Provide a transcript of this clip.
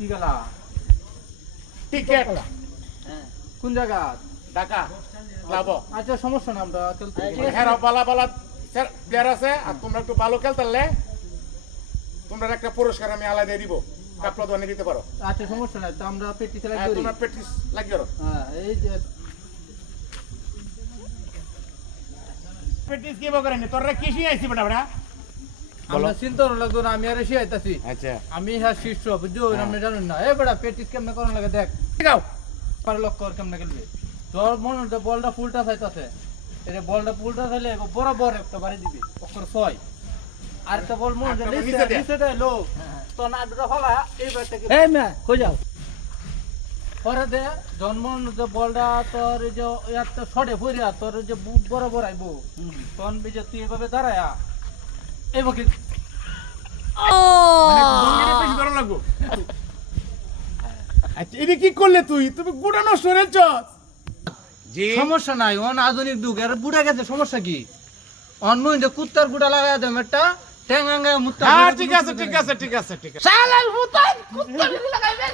কি গেলা টিকেট কোন জায়গা ঢাকা লাভ আচ্ছা সমস্যা না আমরা চলতে হ্যাঁ বালা বালা প্লেয়ার আছে আর তোমরা একটু ভালো খেলতে তোমরা একটা পুরস্কার আমি আলাদা দিব কাপড় দোকানে দিতে পারো। আচ্ছা সমস্যা নাই তো আমরা পেটি সেলাই হ্যাঁ করি তোমরা প্র্যাকটিস লাগিয়ে রাখো। হ্যাঁ এই যে প্র্যাকটিস কি করেন তোরা কি শিখাইছি বেটা বেটা আমরা চিন্তা লাগতো না আমি আর এসে আইতাছি আচ্ছা আমি হ্যাঁ শীর্ষ বুঝছো আপনি জানেন না এ বড়া পেটিস কেমনে করার লাগে দেখ গাও পারে লক্ষ্য কর কেমনে খেলবে তোর মনে হচ্ছে বলটা ফুলটা চাইতাছে এটা বলটা ফুলটা চাইলে বরাবর একটা বাড়ি দিবি অক্ষর 6 আর একটা বল মনে হচ্ছে নিচে দেয় লোক তো না দুটো হলা এই ব্যাটটাকে এই মে কই যাও পরে দে জন্ম যে বলটা তোর এই যে একটা ছড়ে ফুরিয়া তোর যে বুট বরাবর আইবো তখন বিজে তুই এভাবে দাঁড়ায়া এই বকি মানে গঙ্গিরে বেশি গরম লাগবো। আচ্ছা এটা কি করলে তুমি গোটা নষ্ট হয়েছ জি সমস্যা নাই অন আধুনিক যুগ এর বুড়া গেছে সমস্যা কি অন মইন্দে কুত্তার গুড়া লাগায় দেম একটা ট্যাঙ্গাঙ্গা মুত্তা হ্যাঁ ঠিক আছে ঠিক আছে ঠিক আছে ঠিক আছে শালার ভূত কুত্তার লাগাইবে